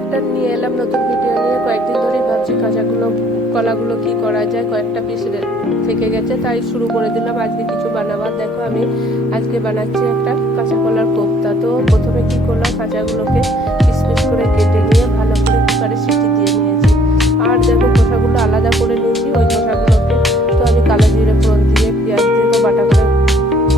একটা নিয়ে এলাম নতুন ভিডিও নিয়ে। কয়েকদিন ধরেই ভাবছি কলাগুলো কি করা যায়, কয়েকটা পিস থেকে গেছে তাই শুরু করে দিলাম আজকে কিছু বানাবার। দেখো আমি আজকে বানাচ্ছি একটা কাঁচা কলার কোপ্তা। তো প্রথমে কি করলাম, কাঁচাগুলোকে পিস পিস করে কেটে নিয়ে ভালো করে কুকারে সিটি দিয়ে নিয়েছি। আর দেখো খোসাগুলো আলাদা করে নিয়েছি। ওই খোসাগুলোকে তো আমি কালো জিরে ফোড়ন দিয়ে পেঁয়াজ দিয়ে তো বাটা করে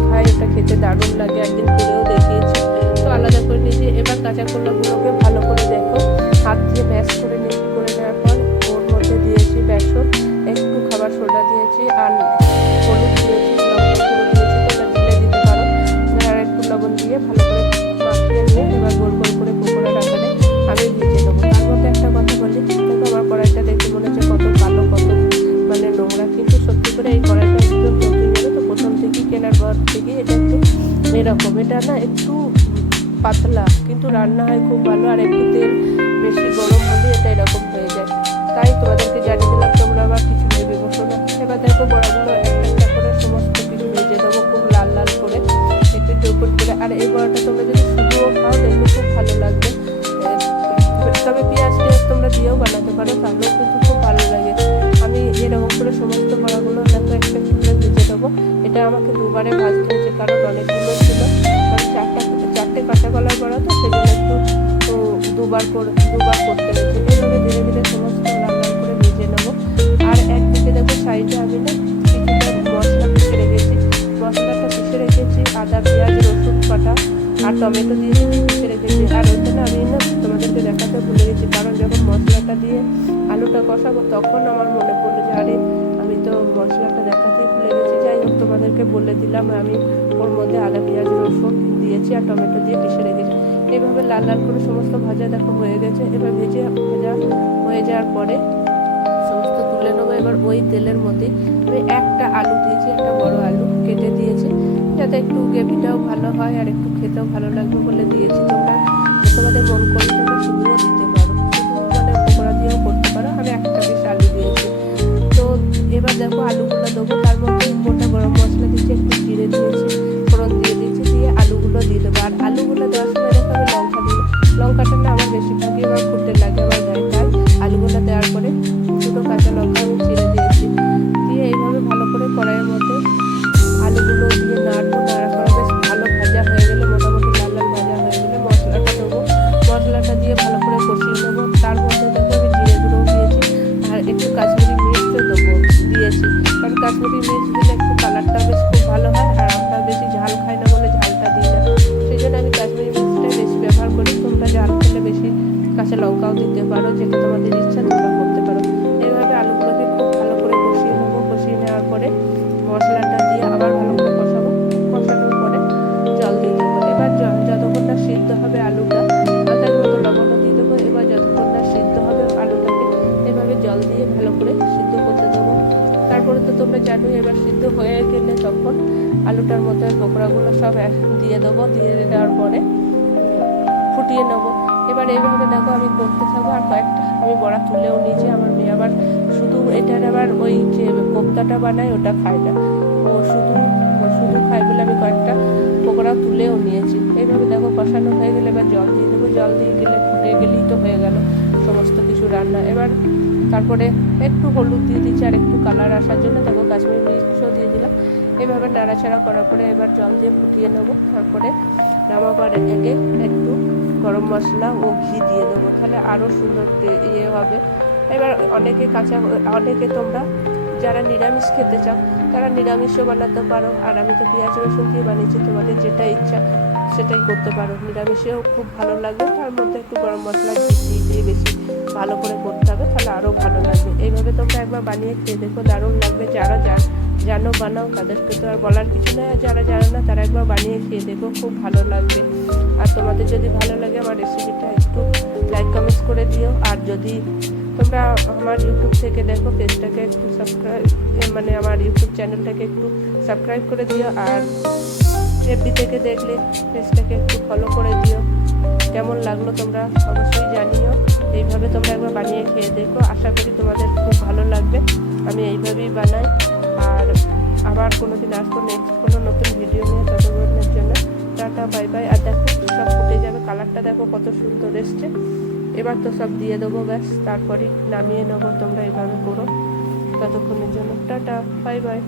খাই, ওটা খেতে দারুণ লাগে, একদিন করেও দেখিয়েছি। তো আলাদা করে নিয়েছি। এবার কাঁচা কলাগুলোকে ভালো করে দেখো হাত দিয়ে ম্যাশ করে নিয়েছি। করে নেওয়ার পর ওর মধ্যে দিয়েছি বেসন, একটু খাবার সোডা দিয়েছি আর হলুদ দিয়েছি, লবণ গুঁড়ো দিয়েছি, তোমরা দিলে দিতে পারো। আর একটু লবণ দিয়ে ভালো করে মাখিয়ে নিয়ে এবার গোল গোল করে পকোড়ার আকারে আমি ভেজে নেবো। তার মধ্যে একটা কথা বলি, দেখো আমার কড়াইটা দেখে মনে হচ্ছে কত কালো, কত মানে নোংরা, কিন্তু সত্যি করে এই কড়াইটা একদম নতুন যাবে। তো প্রথম থেকেই কেনার পর থেকে এটা একটু এরকম, এটা না একটু পাতলা কিন্তু রান্না হয় খুব ভালো। আর একটু তেল বেশি গরম হলে এটা এরকম হয়ে যায়। তাই তোমাদেরকে জানিয়ে দিলাম, তোমরা আবার কিছু ভেবে বসো না। এবার দেখো বড়াগুলো একটা একটা করে সমস্ত কিছু ভেজে দেবো খুব লাল লাল করে, একটু চৌকট করে। আর এই বড়াটা তোমরা যদি শুধুও খাও দেখবে খুব ভালো লাগবে। তবে পেঁয়াজ তোমরা দিয়েও বানাতে পারো, তাহলেও কিন্তু খুব ভালো লাগে। আমি এরকম করে সমস্ত বড়াগুলো দেখো একটা করে ভেজে দেবো। এটা আমাকে দুবারে ভাজতে হয়েছে কারণ অনেকগুলো ছিল, কারণ চারটে কাঁচা কলার বড়া, তো সেজন্য একটু দুবার করতে হয়েছে। এইভাবে ধীরে ধীরে সমস্ত লাল লাল করে ভেজে নেবো। আর একদিকে দেখো সাইডে আমি না কিছুটা মশলা পিষে রেখেছি। মশলাটা পিষে রেখেছি আদা পেঁয়াজ রসুন বাটা আর টমেটো দিয়ে পিষে রেখেছি। আর ওইটা না আমি না তোমাদেরকে দেখাতে ভুলে গেছি, কারণ যখন মশলাটা দিয়ে আলুটা কষাবো তখন আমার মনে পড়লো যে আরে আমি তো মশলাটা দেখাতেই ভুলে গেছি। যাই হোক তোমাদেরকে বলে দিলাম, আমি ওর মধ্যে আদা পেঁয়াজ রসুন দিয়েছি আর টমেটো দিয়ে পিষে রেখেছি। এইভাবে লাল লাল করে সমস্ত ভাজা দেখো হয়ে গেছে। এবার ভাজা হয়ে যাওয়ার পরে সমস্ত তুলে নেবো। এবার ওই তেলের মধ্যে আমি একটা আলু দিয়েছি, একটা বড় আলু কেটে দিয়েছি, যাতে একটু গ্রেভিটাও ভালো হয় আর একটু খেতেও ভালো লাগবে বলে দিয়েছি। তোমরা তোমাদের মন করলে তোমরা শুধুও দিতে পারো, শুধু মানে পকোড়া দিয়েও করতে পারো। আমি একটা বেশ আলু দিয়েছি। তো এবার দেখো আলুগুলো দেবো, তার মধ্যে গোটা গরম মশলা দিয়েছি, একটু জিরে দিয়েছি, ফোড়ন দিয়ে দিয়েছি, দিয়ে আলুগুলো দিয়ে দেবো। আর আলুগুলো দেওয়ার সময় দেখো আমি লঙ্কা দিই, লঙ্কাটা না আমার বেশিরভাগই আমার ফুটে লাগে আমার গায়ে। তাই আলুগুলো দেওয়ার পরে দুটো কাঁচা লঙ্কা আমি চিড়ে দিয়েছি, দিয়ে এইভাবে ভালো করে কড়াইয়ের মধ্যে আলুগুলো দিয়ে নাড়বো। নাড়া করা বেশ ভালো ভাজা হয়ে গেলে, মোটামুটি লাল লাল ভাজা হয়ে গেলে মশলাটা দেবো। মশলাটা দিয়ে ভালো করে কষিয়ে নেবো। তার মধ্যে দেখো আমি জিরে গুঁড়োও দিয়েছি আর একটু কাশ্মীরি মির্চও দিয়েছি, কারণ কাশ্মীরি মির্চ দিলে একটু কালারটা বেশ খুব ভালো হয়। আর আমরা বেশি ঝাল খাই না বলে ঝালটা দিই না, সেই জন্য আমি কাশ্মীরি মির্চটাই বেশি ব্যবহার করি। তোমরা ঝাল খেলে বেশি কাঁচা লঙ্কাও দিতে পারো, যেটা তোমাদের ইচ্ছা তোমরা করতে পারো। এইভাবে আলুগুলোকে খুব ভালো করে কষিয়ে নেবো। কষিয়ে নেওয়ার পরে মশলাটা দিয়ে আবার ভালো করে কষাবো। কষানোর পরে জল দিয়ে দেবো। এবার যতক্ষণ না সিদ্ধ হবে আলুটা, তার মতো লবণও দিয়ে দেবো। এবার যতক্ষণ না সিদ্ধ হবে আলুটাকে এভাবে জল দিয়ে ভালো করে সিদ্ধ করতে দেবো। তারপরে তো তোমরা জানোই, এবার সিদ্ধ হয়ে গেলে তখন আলুটার মধ্যে পকোড়াগুলো সব দিয়ে দেবো। দিয়ে দেওয়ার পরে ফুটিয়ে নেবো। এবার এইভাবে দেখো আমি করতে থাকবো। আর কয়েকটা আমি বড়া তুলেও নিয়েছি। আমার মেয়ে আবার শুধু এটার আবার ওই যে কোপ্তাটা বানায় ওটা খায় না, ও শুধু খায় বলে আমি কয়েকটা পকোড়া তুলেও নিয়েছি। এইভাবে দেখো কষানো হয়ে গেলে এবার জল দিয়ে দেবো। জল দিয়ে গেলে ফুটে গেলেই তো হয়ে গেল সমস্ত কিছু রান্না। এবার তারপরে একটু হলুদ দিয়ে দিচ্ছি আর একটু কালার আসার জন্য দেখো কাশ্মীরি মির্চও দিয়ে দিলাম। এইভাবে নাড়াচাড়া করার পরে এবার জল দিয়ে ফুটিয়ে নেবো। তারপরে নামাবার আগে একটু গরম মশলা ও ঘি দিয়ে দেবো, তাহলে আরও সুন্দর হবে। এবার অনেকে তোমরা যারা নিরামিষ খেতে চাও তারা নিরামিষও বানাতে পারো। আর আমি তো পেঁয়াজ রসুন দিয়ে বানিয়েছি, তোমাদের যেটা ইচ্ছা সেটাই করতে পারো। নিরামিষেও খুব ভালো লাগবে। তার মধ্যে একটু গরম মশলা ঘি দিয়ে বেশি ভালো করে করতে হবে, তাহলে আরও ভালো লাগবে। এইভাবে তোমরা একবার বানিয়ে খেয়ে দেখো, দারুণ লাগবে। যারা জানো বানাও, তাদেরকে তো আর বলার কিছু নয়। আর যারা জানো না তারা একবার বানিয়ে খেয়ে দেখো, খুব ভালো লাগবে। আর তোমাদের যদি ভালো লাগে আমার রেসিপিটা একটু লাইক কমেন্টস করে দিও। আর যদি তোমরা আমার ইউটিউব থেকে দেখো, পেজটাকে একটু সাবস্ক্রাইব, মানে আমার ইউটিউব চ্যানেলটাকে একটু সাবস্ক্রাইব করে দিও। আর এফবি থেকে দেখলে পেজটাকে একটু ফলো করে দিও। কেমন লাগলো তোমরা অবশ্যই জানিও। এইভাবে তোমরা একবার বানিয়ে খেয়ে দেখো, আশা করি তোমাদের খুব ভালো লাগবে। আমি এইভাবেই বানাই। আর আবার কোনো দিন আসবো নেক্সট কোনো নতুন ভিডিও নিয়ে। ততক্ষণের জন্য টাটা বাই বাই। আর দেখো সব ফুটে যাবে, কালারটা দেখো কত সুন্দর এসছে। এবার তো সব দিয়ে দেবো, ব্যাস তারপরে নামিয়ে নেবো। তোমরা এইভাবে করো। ততক্ষণের জন্য টাটা, বাই বাই।